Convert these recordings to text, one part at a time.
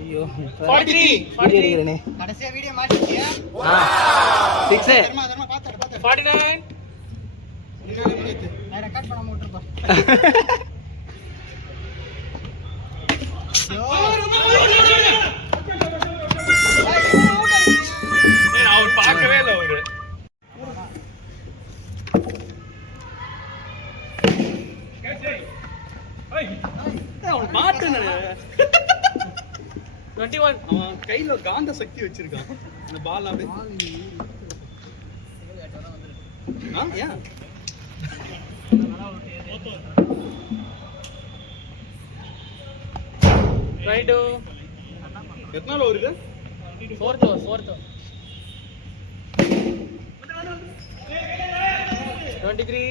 ஐயோ 43 கடைசியா வீடியோ மாட்டிட்டியா 6 49 நான் ரெக்கார்ட் பண்ணாம விட்டுறப்பா அவர் பார்க்கவே இல்லை அவரு அவன் கையில காந்த சக்தி வச்சிருக்கான் இந்த பால் அப்படியே எத்தனால வருது 4th 23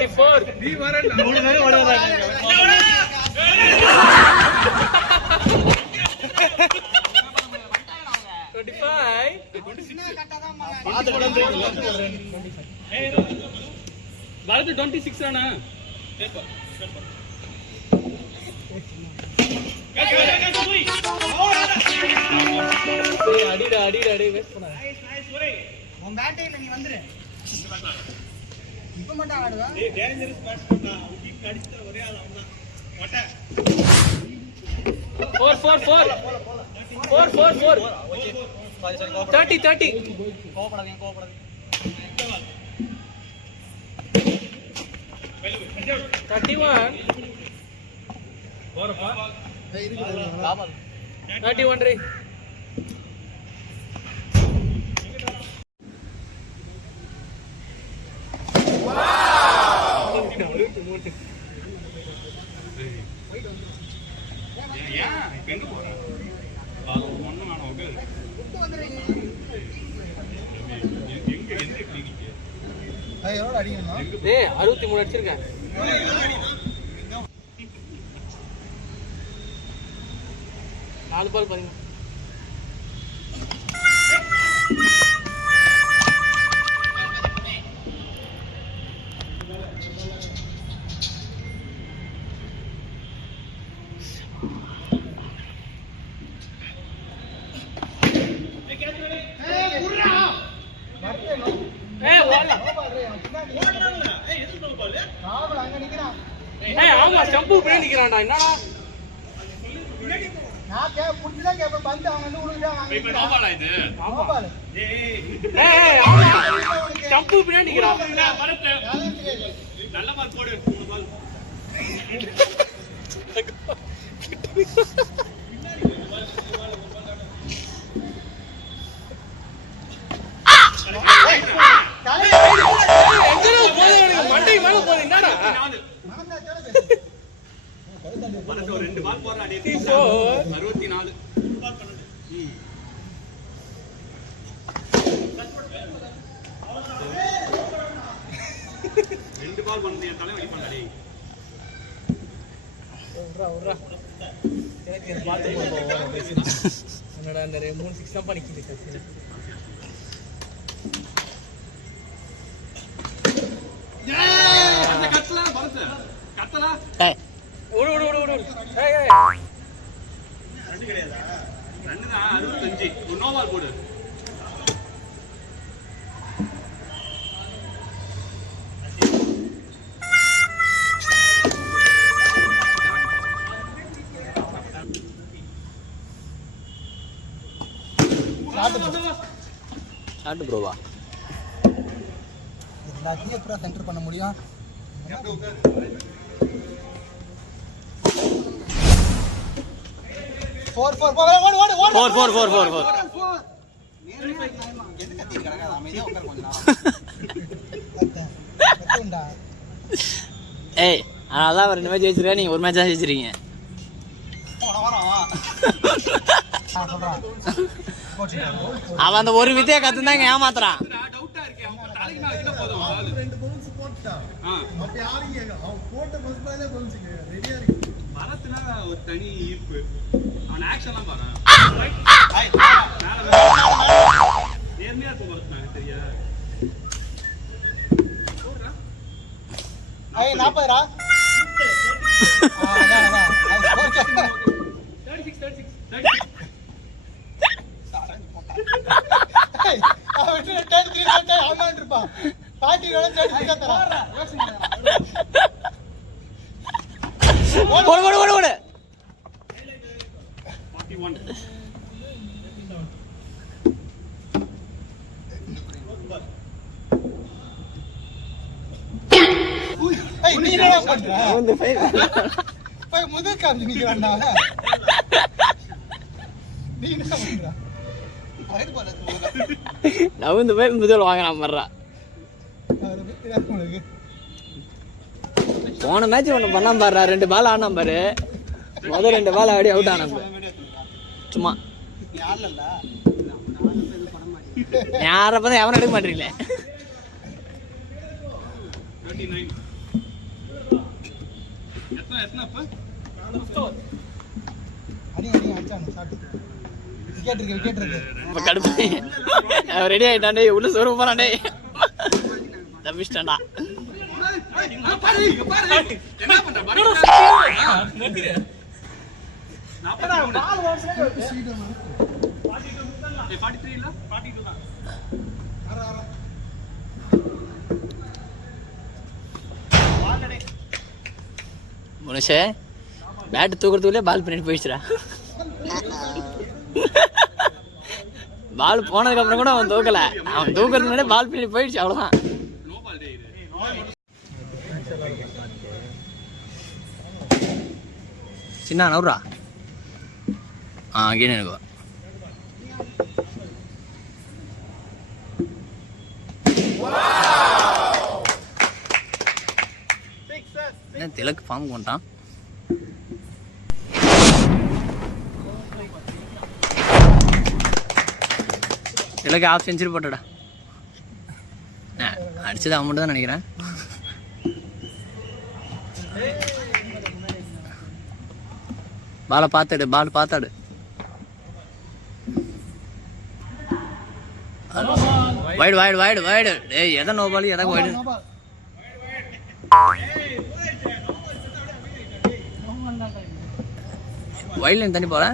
24 நீ வரல மூணு பேரும் ஓடுறாங்க 26 ஆனா அடிடா வேஸ்ட் பண்ணாத உன் பேட்டே இல்ல நீ வந்துரு இப்ப மட்டும் ஆடுவா ஏய் டேஞ்சரஸ் பேட்ஸ்மேன்டா உனக்கு அடிச்ச ஒரே ஆள் அவன்தான் ஓட்ட 4 ஓகே சாரி 30 கோபப்படாதீங்க 31 போறப்பா ஏய் இருக்கு காமல் 31 ரே ஏய் 63 அடிச்சிருக்கேன் 4 பால் பாருங்க ஆமா ஸ்டம்பு பின்னாடி நிக்கிறான்டா என்னடா நான் கே புடிச்சா கே பந்து அவன் வந்து உனக்கு இப்ப நோபாலா இது நோபால் ஏய் ஸ்டம்பு பின்னாடி நிக்கிறான் நல்ல பால் போடு 3 பால் மண்டை மேல போகுது என்னடா மனசு ஒரு 2 பால் போறா 64 2 பால் பண்ணி என் தலை வலி பண்ணடா டேய் ஓடுறா எனக்கு பாத்து போறோம் என்னடா அந்த 3 6 தான் பண்ணிக்கிட்டு கடைசில அந்த கத்தல பரத கத்தல டேய் ஓடு ஏய் ரெண்டு கிடையாதா ரெண்டு தான் 65 ஒரு நோபால் போடு ஷாட் ப்ரோவா எல்லாத்தையும் எப்பரா சென்டர் பண்ண முடியும் 4 எது கத்தி இருக்கறங்க அமைதியா உட்கார் கொஞ்ச நேரம் ஏய் அதான் ஒரு மேட்ச் ஜெயிச்சிருக்க நீங்க ஒரு மேட்ச் தான் ஜெயிச்சிருக்கீங்க அவன் அந்த ஒரு வித்தைய கத்துனாங்க ஏமாத்துறான் டவுட்டா இருக்கு அவன் தலைக்கு நான் என்ன போதும் ரெண்டு பவுன்ஸ் போட்டா அப்ப யாரீங்க அவன் போட்ட பஸ் பாலே பவுன்ஸ்ங்க ரெடியா இருக்கு பரத்னா ஒரு தனி ஈர்ப்பு அவன் ஆக்ஷன்லாம் பாரு நேர்மையா ஐய் 40 ரா ஓடு. முதல் காந்தி நிக்கிறான்டா நவுந்து போய் முதல் வாங்கினான் மர்றா. போன மேட்ச் ஒன்று பண்ணாம பாடுறா, 2 பால் ஆனாம் பாரு. முதல் 2 பால் ஆடி அவுட் ஆனாம் சும்மா. யாரப்ப எவனும் எடுக்க மாட்டீங்களே. ரெடி ஆயிட்டாண்டே, உள்ள சொருக போறாண்டே. தப்பிச்சிட்டான்டா. மனுஷே பேட் தூக்குறதுக்குள்ளே பால் பண்ணிட்டு போயிடுச்சுடா. பால் போனதுக்கு அப்புறம் கூட அவன் தூக்கல, அவன் தூக்குறதுனாலே பால் பண்ணிட்டு போயிடுச்சு, அவ்வளவுதான். சின்ன நவுறா அங்கேயே எனக்கு திலக்கு ஃபார்ம் கொண்டான். திலக்கு ½ செஞ்சுரி போட்டடா. அடிச்சது அவன் மட்டும் தான் நினைக்கிறேன். பாலை பார்த்தாடு, பால் பார்த்தாடு. Wide wide wide wide. ஏய் எதை நோ பால் எதை வைடு. வைல்ட் தண்ணி போல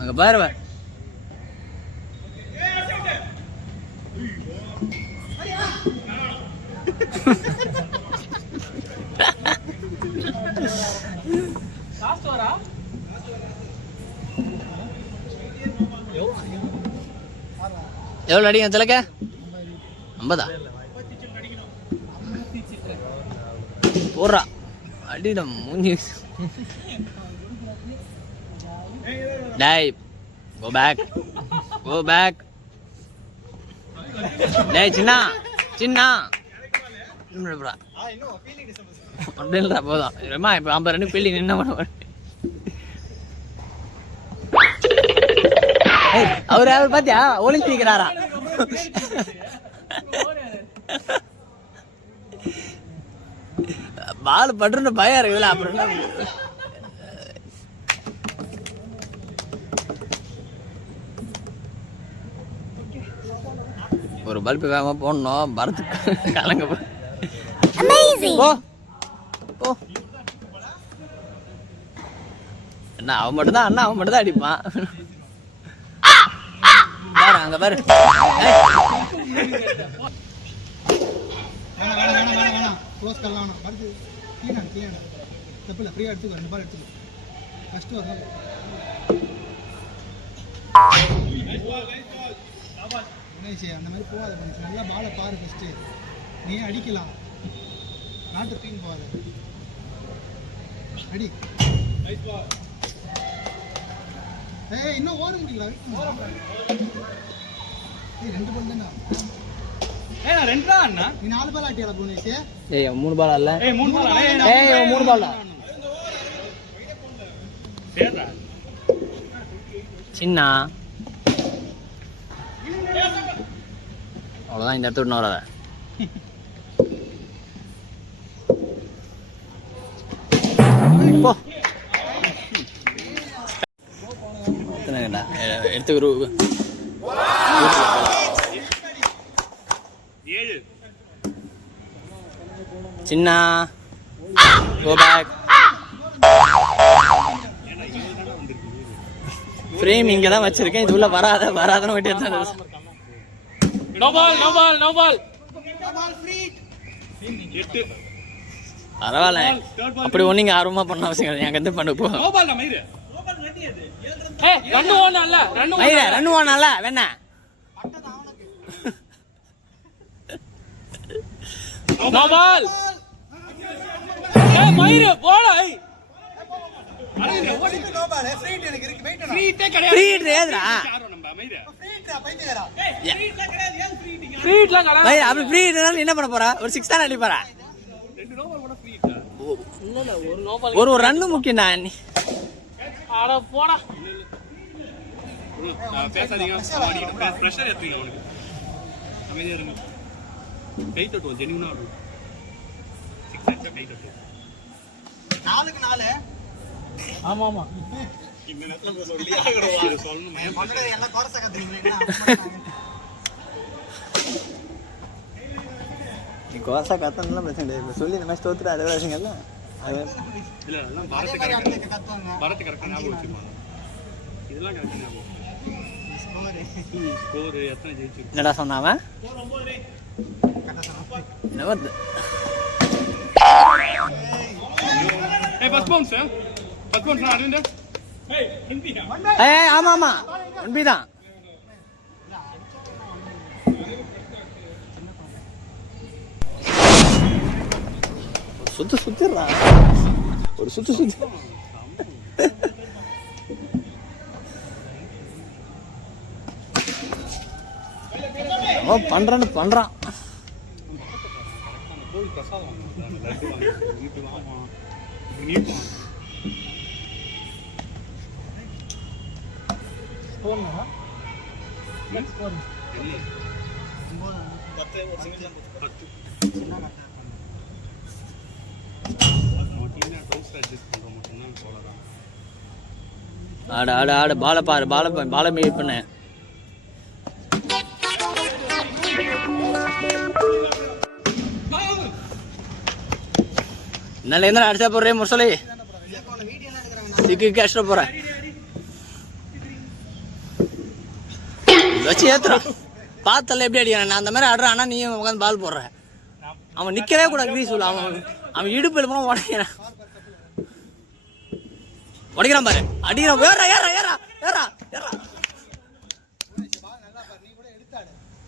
அங்க பாருவ. எவ்வளோ அடிங்க திலக்க? 50 போடுறா அடிடா மூஞ்சி. டேய் கோ பேக் கோ பேக். டேய் சின்ன சின்ன அப்படின்றா போதும். இப்போ 50 ரன் ஃபீல்டிங் என்ன பண்ணுவார் அவர் பாத்தியா ஒலிம்பிக்கிறாரா? பால் பட்டுன்னு பயம் இருக்குதுல்ல, அப்புறம் என்ன? ஒரு பல்பு வேகமா போடணும், பரத்து கலங்க போ. என்ன அவன் மட்டும் தான் அண்ணா, அவன் மட்டும் தான் அடிப்பான். பாரு அங்க பாரு. அந்த மாதிரி போகாத, நல்லா பாலை பாரு ஃபர்ஸ்ட். நீ அடிக்கலாம், நாட்டு தூக்கி போகாத, அடி. ஏய் இன்னும் ஓட முடியல. 2 பால் தானா? ஏய் நான் 2 தான் அண்ணா. நீ 4 பால் ஆட்டியல புனேஷ். ஏய் 3 பால் அல்ல. ஏய் 3 பால். ஏய் 3 பால் தான். சேரா சின்ன அவ்வளோதான். இந்த இடத்துல இன்னும் வராத. எடுத்து சின்ன கோ பேக். ஃப்ரேம் இங்கே தான் வச்சிருக்கேன். இது உள்ள வராதன்னு வெட்டி எடுத்து. No ball. பரவாயில்ல, அப்படி ஒன்றும் இங்கே ஆர்வமாக பண்ண அவசியம் கிடையாது. என் கந்து பண்ண போதும். ரன்னு ஓனால வேணா நோ பால். மயிறு போடா. என்ன பண்ண போற? ஒரு 6 தான் அடிப்பாரா? ஒரு ரன்னு முக்கியம்டா. போடா. கை தட்டுவோம் ஜெனியூனா 4-4. ஆமா இந்த நேரத்துல சொல்லணும் எல்லாம் கோரசா கத்துறீங்களா? நீ கோரசா கத்தனலாம் பிரச்சனை இல்லை. சொல்லி இந்த மாதிரி தோத்துட்டு அதை வச்சுங்கல்ல. இல்ல எல்லாம் பாரத் கரெக்டா ஞாபகம் வச்சுப்பாங்க. இதெல்லாம் கரெக்டா ஞாபகம். ஸ்கோர் எத்தனை ஜெயிச்சு? என்னடா சொன்னாவன்? ஆமா உண்மைதான். சுத்திடுறா. ஒரு சுத்தி பண்றான். ஆடு பால பாரு. பால மீட் பண்ண. நல்ல என்ன அடிச்சா போடுறேன் முரசொலி. சிக்கு அடிச்சிட போறேன். வச்சு ஏத்துறான். பார்த்தல எப்படி அடிக்கிறான். நான் அந்த மாதிரி ஆடுறான். ஆனா நீயும் உட்காந்து பால் போடுற. அவன் நிக்கவே கூட கிரீஸ் உள்ள. அவன் இடுப்பு எழுப்பணும் உடைக்கிறான் பாரு. அடிக்கிறான். ஏறா.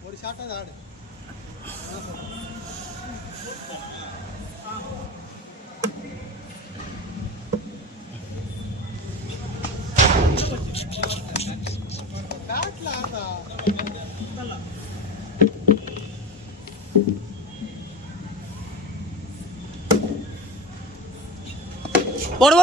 ஒரு ஷாட்டா ஆடு. ஓடு